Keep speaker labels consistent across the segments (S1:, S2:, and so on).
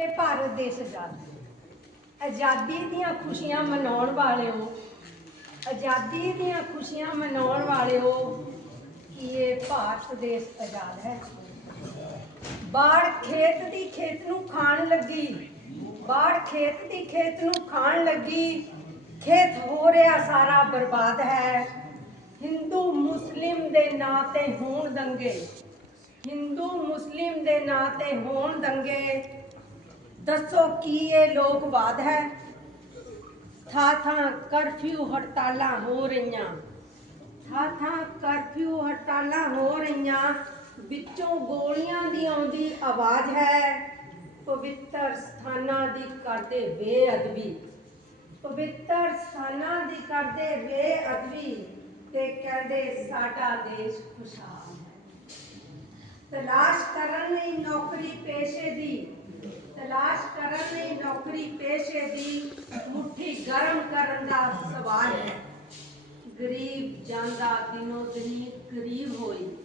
S1: ਇਹ ਭਾਰਤ ਦੇਸ਼ ਆਜ਼ਾਦ। ਆਜ਼ਾਦੀ ਦੀਆਂ ਖੁਸ਼ੀਆਂ ਮਨਾਉਣ ਵਾਲਿਓ ਆਜ਼ਾਦੀ ਦੀਆਂ ਖੁਸ਼ੀਆਂ ਮਨਾਉਣ ਵਾਲਿਓ ਕਿ ਇਹ ਭਾਰਤ ਦੇਸ਼ ਆਜ਼ਾਦ ਹੈ। ਬਾੜ ਖੇਤ ਦੀ ਖੇਤ ਨੂੰ ਖਾਣ ਲੱਗੀ। ਬਾੜ ਖੇਤ ਦੀ ਖੇਤ ਨੂੰ ਖਾਣ ਲੱਗੀ। ਖੇਤ ਹੋ ਰਿਹਾ ਸਾਰਾ ਬਰਬਾਦ ਹੈ। ਹਿੰਦੂ ਮੁਸਲਿਮ ਦੇ ਨਾਂ ਤੇ ਹੋਣ ਦੰਗੇ। ਹਿੰਦੂ ਮੁਸਲਿਮ ਦੇ ਨਾਂ ਤੇ ਹੋਣ ਦੰਗੇ। ਦੱਸੋ ਕੀ ਇਹ ਲੋਕਵਾਦ ਹੈ? ਥਾਂ ਥਾਂ ਕਰਫਿਊ ਹੜਤਾਲਾਂ ਹੋ ਰਹੀਆਂ। ਥਾਂ ਥਾਂ ਕਰਫਿਊ ਹੜਤਾਲਾਂ ਹੋ ਰਹੀਆਂ। ਵਿੱਚੋਂ ਗੋਲੀਆਂ ਦੀ ਆਉਂਦੀ ਆਵਾਜ਼ ਹੈ। ਪਵਿੱਤਰ ਸਥਾਨਾਂ ਦੀ ਕਰਦੇ ਬੇਅਦਬੀ। ਪਵਿੱਤਰ ਸਥਾਨਾਂ ਦੀ ਕਰਦੇ ਬੇਅਦਬੀ ਤੇ ਕਹਿੰਦੇ ਸਾਡਾ ਦੇਸ਼ ਖੁਸ਼ਹਾਲ ਹੈ। ਤਲਾਸ਼ ਕਰਨ ਲਈ ਨੌਕਰੀ ਪੇਸ਼ੇ ਦੀ ਤਲਾਸ਼ ਕਰਨ ਲਈ ਨੌਕਰੀ ਪੇਸ਼ੇ ਦੀ ਮੁੱਠੀ ਗਰਮ ਕਰਨ ਦਾ ਸਵਾਲ ਹੈ। ਗਰੀਬ ਜਾਂਦਾ ਦਿਨੋ ਦਿਨ ਗਰੀਬ ਹੋਈ।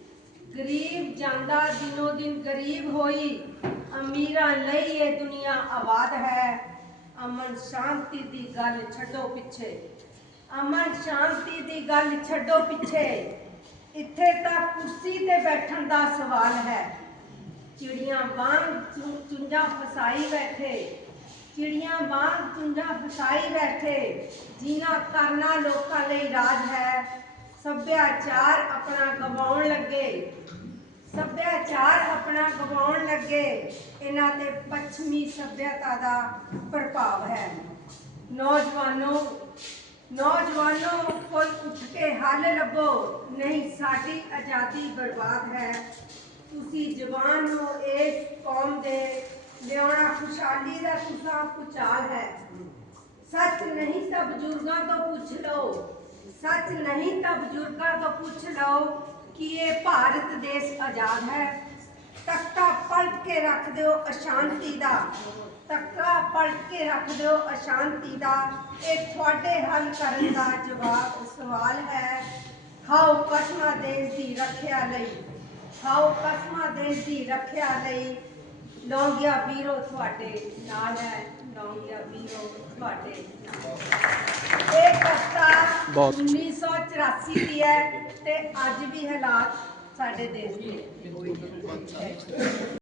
S1: ਗਰੀਬ ਜਾਂਦਾ ਦਿਨੋ ਦਿਨ ਗਰੀਬ ਹੋਈ। ਅਮੀਰਾਂ ਲਈ ਇਹ ਦੁਨੀਆ ਆਬਾਦ ਹੈ। ਅਮਨ ਸ਼ਾਂਤੀ ਦੀ ਗੱਲ ਛੱਡੋ ਪਿੱਛੇ। ਅਮਨ ਸ਼ਾਂਤੀ ਦੀ ਗੱਲ ਛੱਡੋ ਪਿੱਛੇ। ਇੱਥੇ ਤਾਂ ਕੁਰਸੀ ਤੇ ਬੈਠਣ ਦਾ ਸਵਾਲ ਹੈ। ਚਿੜੀਆਂ ਵਾਂਗ ਚੁੰਝਾ ਫਸਾਈ ਬੈਠੇ। ਚਿੜੀਆਂ ਵਾਂਗ ਚੁੰਝਾ ਫਸਾਈ ਬੈਠੇ। ਜੀਣਾ ਕਰਨਾ ਲੋਕਾਂ ਲਈ ਰਾਜ ਹੈ, ਸੱਭਿਆਚਾਰ ਆਪਣਾ ਗਵਾਉਣ ਲੱਗੇ। ਸੱਭਿਆਚਾਰ ਆਪਣਾ ਗਵਾਉਣ ਲੱਗੇ, ਇਹਨਾਂ ਤੇ ਪੱਛਮੀ ਸੱਭਿਅਤਾ ਦਾ ਪ੍ਰਭਾਵ ਹੈ। ਨੌਜਵਾਨੋ ਨੌਜਵਾਨੋ ਕੋਈ ਉੱਠ ਕੇ ਹੱਲ ਲੱਭੋ। ਨਹੀਂ, ਸਾਡੀ ਆਜ਼ਾਦੀ ਬਰਬਾਦ ਹੈ। ਤੁਸੀਂ ਜਵਾਨ ਹੋ, ਇਸ ਕੌਮ ਦੇ ਲਿਆਉਣਾ ਖੁਸ਼ਹਾਲੀ ਦਾ ਤੁਸਾਂ ਪੁਚਾਲ ਹੈ। ਸੱਚ ਨਹੀਂ ਤਾਂ ਬਜ਼ੁਰਗਾਂ ਤੋਂ ਪੁੱਛ ਲਓ। ਸੱਚ ਨਹੀਂ ਤਾਂ ਬਜ਼ੁਰਗਾਂ ਤੋਂ ਪੁੱਛ ਲਓ ਕਿ ਇਹ ਭਾਰਤ ਦੇਸ਼ ਆਜ਼ਾਦ ਹੈ। ਤਖਤਾ ਪਲਟ ਕੇ ਰੱਖ ਦਿਓ ਅਸ਼ਾਂਤੀ ਦਾ। ਤਖਤਾ ਪਲਟ ਕੇ ਰੱਖ ਦਿਓ ਅਸ਼ਾਂਤੀ ਦਾ। ਇਹ ਤੁਹਾਡੇ ਹੱਲ ਕਰਨ ਦਾ ਜਵਾਬ ਸਵਾਲ ਹੈ। ਖਾਓ ਕਸਮਾਂ ਦੇਸ਼ ਦੀ ਰੱਖਿਆ ਲਈ। ਖਾਓ ਕਸਮਾਂ ਦੇਸ਼ ਦੀ ਰੱਖਿਆ ਲਈ ਲੌਂਗਿਆ ਵੀਰੋ ਤੁਹਾਡੇ ਨਾਲ ਹੈ ਲੌਂਗਿਆ ਵੀਰੋ ਤੁਹਾਡੇ ਨਾਲ ਇਹ ਕਸਤਾ
S2: ਬਹੁਤ।
S1: 1984 ਦੀ ਹੈ ਤੇ ਅੱਜ ਵੀ ਹਾਲਾਤ ਸਾਡੇ ਦੇਸ਼ ਦੇ